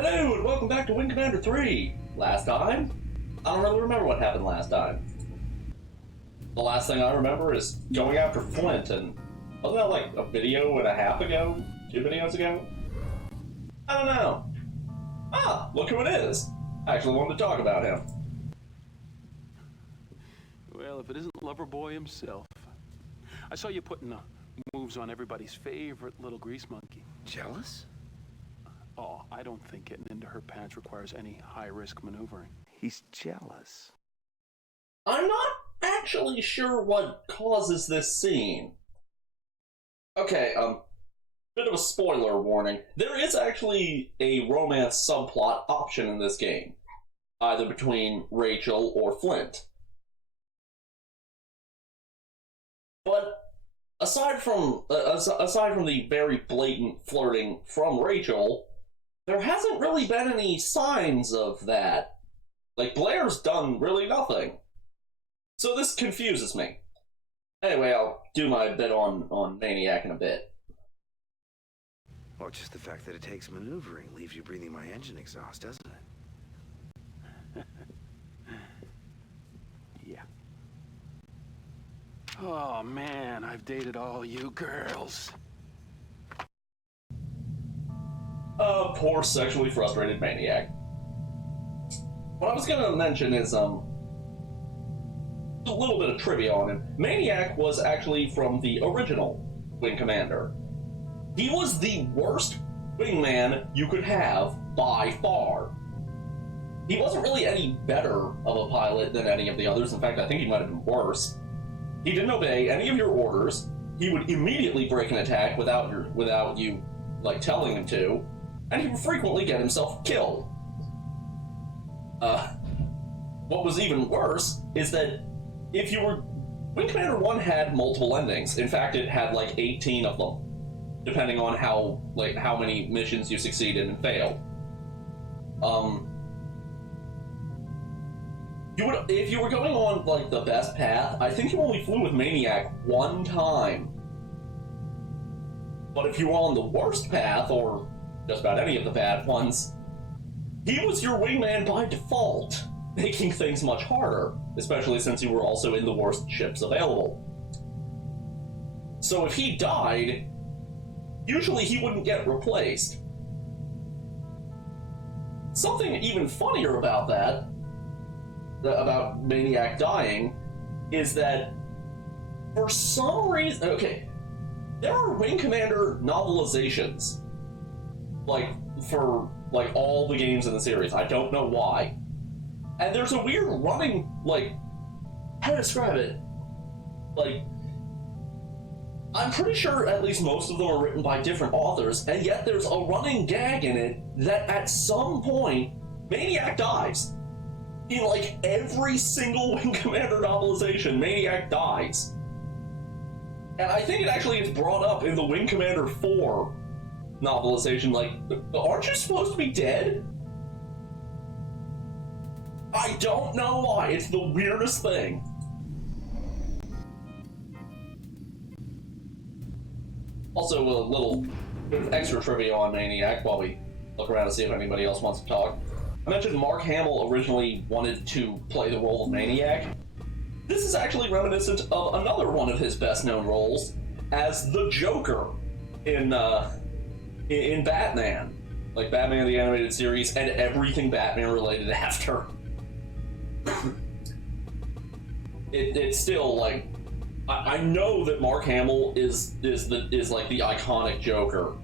Hello, and welcome back to Wing Commander 3. Last time? I don't really remember what happened last time. The last thing I remember is going after Flint, and wasn't that like a video and a half ago? 2 videos ago? I don't know. Ah, look who it is. I actually wanted to talk about him. Well, if it isn't Loverboy himself. I saw you putting moves on everybody's favorite little grease monkey. Jealous? Oh, I don't think getting into her pants requires any high-risk maneuvering. He's jealous. I'm not actually sure what causes this scene. Okay, bit of a spoiler warning. There is actually a romance subplot option in this game, either between Rachel or Flint. But aside from the very blatant flirting from Rachel, there hasn't really been any signs of that. Like, Blair's done really nothing. So this confuses me. Anyway, I'll do my bit on Maniac in a bit. Well, just the fact that it takes maneuvering leaves you breathing my engine exhaust, doesn't it? Yeah. Oh, man, I've dated all you girls. Poor sexually frustrated Maniac. What I was gonna mention is, a little bit of trivia on him. Maniac was actually from the original Wing Commander. He was the worst wingman you could have by far. He wasn't really any better of a pilot than any of the others. In fact, I think he might have been worse. He didn't obey any of your orders. He would immediately break an attack without you, like, telling him to. And he would frequently get himself killed. What was even worse is that if you were... Wing Commander 1 had multiple endings. In fact, it had like 18 of them, depending on how many missions you succeeded and failed. If you were going on like the best path, I think you only flew with Maniac one time. But if you were on the worst path, or just about any of the bad ones, he was your wingman by default, making things much harder, especially since you were also in the worst ships available. So if he died, usually he wouldn't get replaced. Something even funnier about that, about Maniac dying, is that for some reason, okay, there are Wing Commander novelizations, like, for, like, all the games in the series. I don't know why. And there's a weird running, like, how to describe it? Like, I'm pretty sure at least most of them are written by different authors, and yet there's a running gag in it that at some point, Maniac dies. In, like, every single Wing Commander novelization, Maniac dies. And I think it actually is brought up in the Wing Commander 4 novelization, like, aren't you supposed to be dead? I don't know why, it's the weirdest thing. Also, a little bit of extra trivia on Maniac while we look around to see if anybody else wants to talk. I mentioned Mark Hamill originally wanted to play the role of Maniac. This is actually reminiscent of another one of his best-known roles as the Joker in Batman. Like Batman the Animated Series and everything Batman related after. It's still like, I know that Mark Hamill is like the iconic Joker,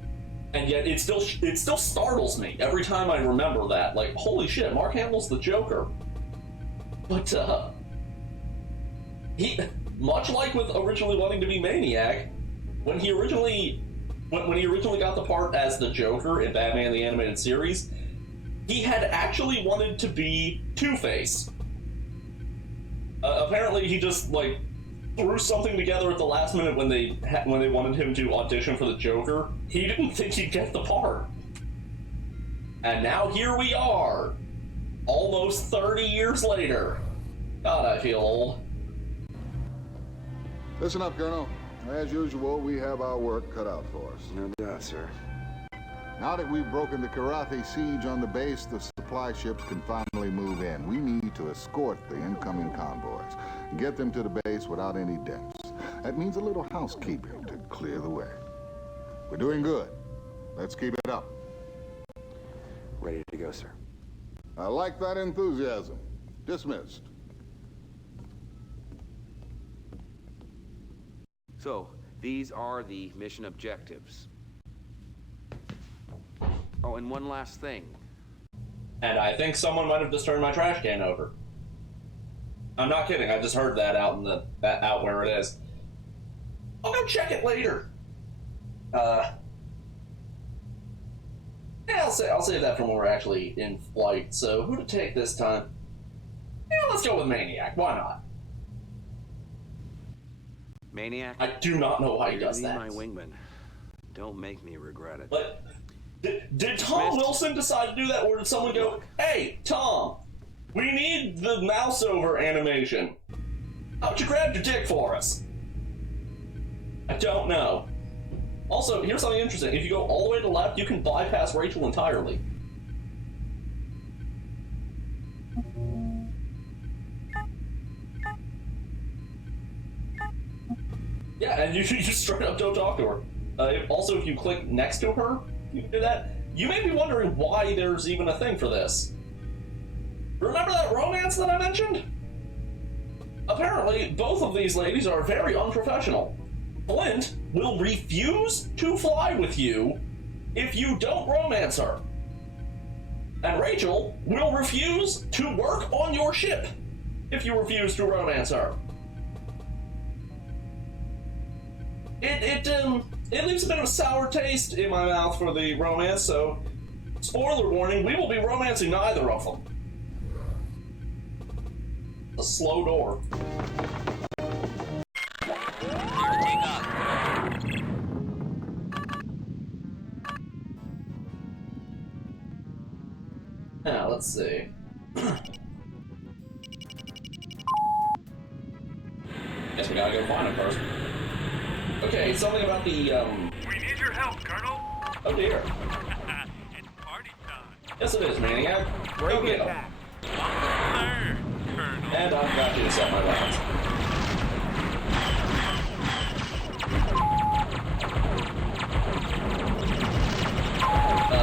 and yet it still startles me every time I remember that. Like, holy shit, Mark Hamill's the Joker. But he, much like with originally wanting to be Maniac, when he originally got the part as the Joker in Batman the Animated Series, he had actually wanted to be Two-Face. Apparently he just, like, threw something together at the last minute when they wanted him to audition for the Joker. He didn't think he'd get the part. And now here we are, almost 30 years later. God, I feel old. Listen up, Colonel. As usual, we have our work cut out for us. No doubt, sir. Now that we've broken the Karathi siege on the base, the supply ships can finally move in. We need to escort the incoming convoys and get them to the base without any deaths. That means a little housekeeping to clear the way. We're doing good. Let's keep it up. Ready to go, sir. I like that enthusiasm. Dismissed. So, these are the mission objectives. Oh, and one last thing. And I think someone might have just turned my trash can over. I'm not kidding. I just heard that out in the out where it is. I'll go check it later. Yeah, I'll save that for when we're actually in flight. So who to take this time? Yeah, let's go with Maniac. Why not? Maniac? I do not know why he does You're that. my wingman. Don't make me regret it. But did Tom Wilson decide to do that, or did someone go, "Hey, Tom, we need the mouse over animation. How about you grab your dick for us?" I don't know. Also, here's something interesting. If you go all the way to the left, you can bypass Rachel entirely. Yeah, and you straight up don't talk to her. Also, if you click next to her, you can do that. You may be wondering why there's even a thing for this. Remember that romance that I mentioned? Apparently, both of these ladies are very unprofessional. Flint will refuse to fly with you if you don't romance her. And Rachel will refuse to work on your ship if you refuse to romance her. It leaves a bit of a sour taste in my mouth for the romance, so spoiler warning, we will be romancing neither of them. A slow door. Now, let's see. Guess we gotta go find him first. Okay, something about the, We need your help, Colonel. Oh dear. It's party time. Yes, it is, Maniac. Go get him. There, Colonel. And I've got you to set my rounds.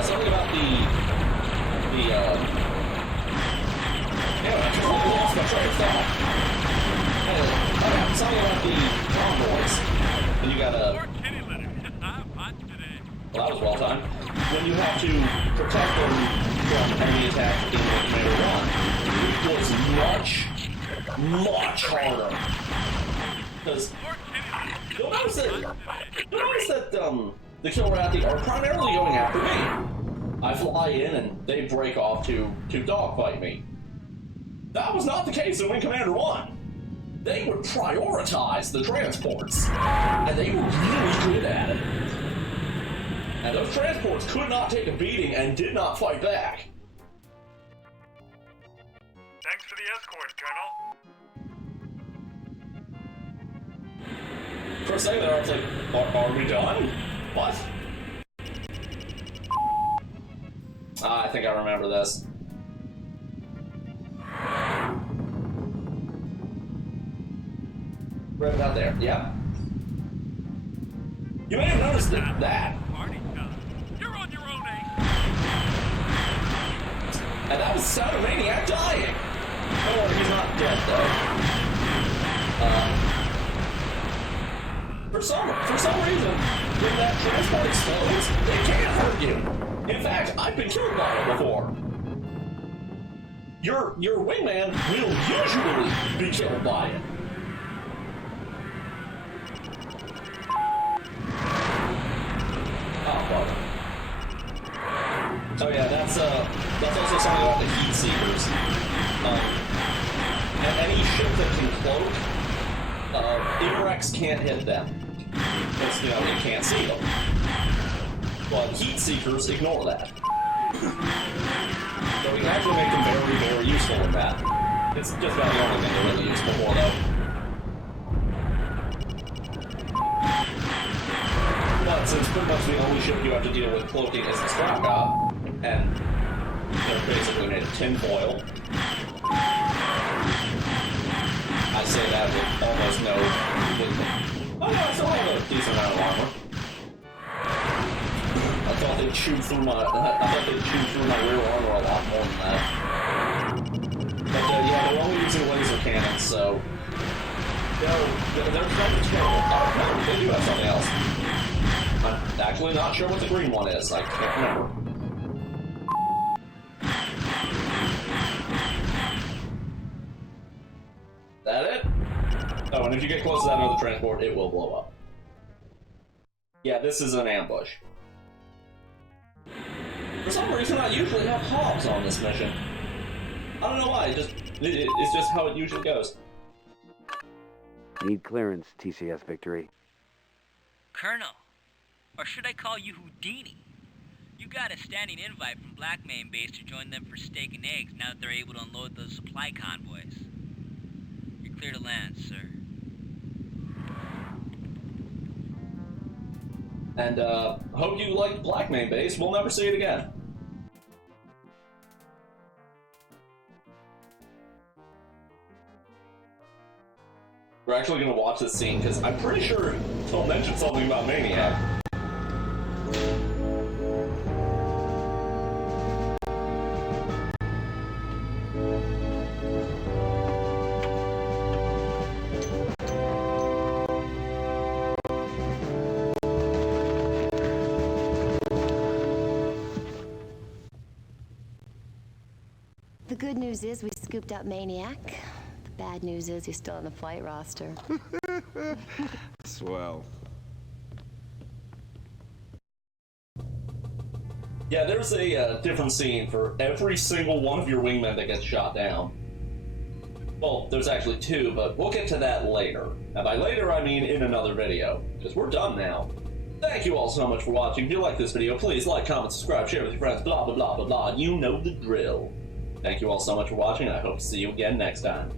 Something about yeah, I totally lost my train of thought. Something about the convoys. And you gotta... More kitty litter. I'm hot today. Well, that was well timed. When you have to protect them from enemy attack in Commander 1, it was much harder. Because you'll notice that the Kilrathi are primarily going after me. I fly in and they break off to dogfight me. That was not the case in Wing Commander 1. They would prioritize the transports, and they were really good at it. And those transports could not take a beating and did not fight back. Thanks for the escort, Colonel. For a second there, I was like, are we done? What? I think I remember this. Right about there, yeah. You may have noticed that. Party time. You're on your own, eh? And that was the sound of Maniac dying. Don't worry, he's not dead, though. For some reason, when that transport explodes, it can't hurt you. In fact, I've been killed by it before. Your wingman will usually be killed by it. Oh, well. Oh yeah, that's also something about the heat seekers. And any ship that can cloak, Ibrex can't hit them. Because, it can't see them. But heat seekers ignore that. So we can actually make them very, very useful in that. It's just about the only thing they're really useful for, though. But since pretty much the only ship you have to deal with cloaking is the Straka, and they're basically made of tinfoil. I say that with almost no... Oh no, I still have a decent amount of armor. I thought they'd chew through my rear armor a lot more than that. But yeah, they're only using laser cannons, so... They're nothing terrible. Oh no, they do have something else. I'm actually not sure what the green one is. I can't remember. That it? Oh, and if you get close to that other transport, it will blow up. Yeah, this is an ambush. For some reason, I usually have Hobbs on this mission. I don't know why, it's just how it usually goes. Need clearance, TCS Victory. Colonel, or should I call you Houdini? You got a standing invite from Black Main Base to join them for steak and eggs now that they're able to unload those supply convoys. You're clear to land, sir. And, hope you like Black Main Base. We'll never see it again. We're actually gonna watch this scene, because I'm pretty sure he'll mention something about Maniac. The good news is we scooped up Maniac. The bad news is he's still on the flight roster. Swell. Yeah, there's a different scene for every single one of your wingmen that gets shot down. Well, there's actually two, but we'll get to that later. And by later, I mean in another video, because we're done now. Thank you all so much for watching. If you like this video, please like, comment, subscribe, share with your friends, blah, blah, blah, blah, blah. You know the drill. Thank you all so much for watching, and I hope to see you again next time.